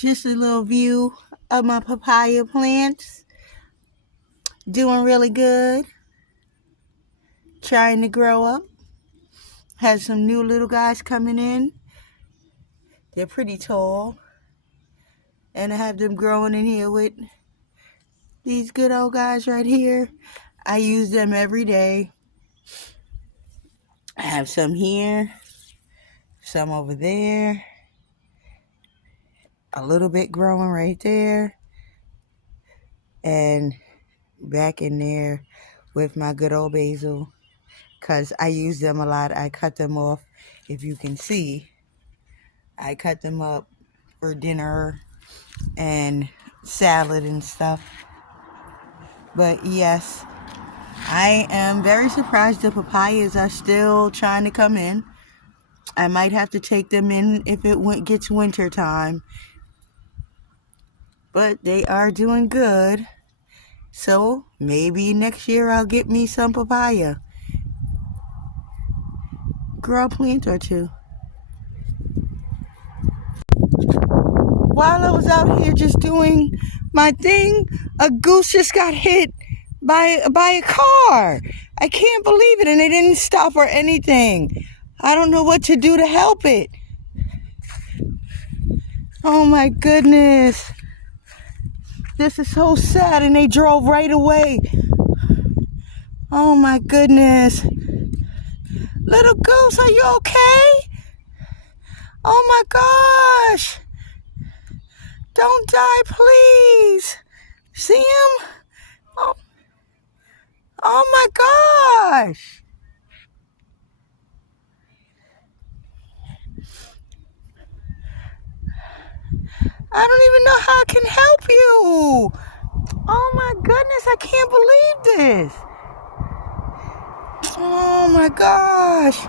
Just a little view of my papaya plants. Doing really good. Trying to grow up. Had some new little guys coming in. They're pretty tall. And I have them growing in here with these good old guys right here. I use them every day. I have some here. Some over there. A little bit growing right there. And back in there with my good old basil. Because I use them a lot. I cut them off. If you can see, I cut them up for dinner and salad and stuff. But yes, I am very surprised the papayas are still trying to come in. I might have to take them in if it gets winter time. But they are doing good. So maybe next year I'll get me some papaya. Grow a plant or two. While I was out here just doing my thing, a goose just got hit by a car. I can't believe it, and it didn't stop or anything. I don't know what to do to help it. Oh my goodness. This is so sad, and they drove right away. Oh my goodness. Little goose, are you okay? Oh my gosh. Don't die, please. See him? Oh my gosh. I don't even know how I can help you. Oh my goodness, I can't believe this. Oh my gosh.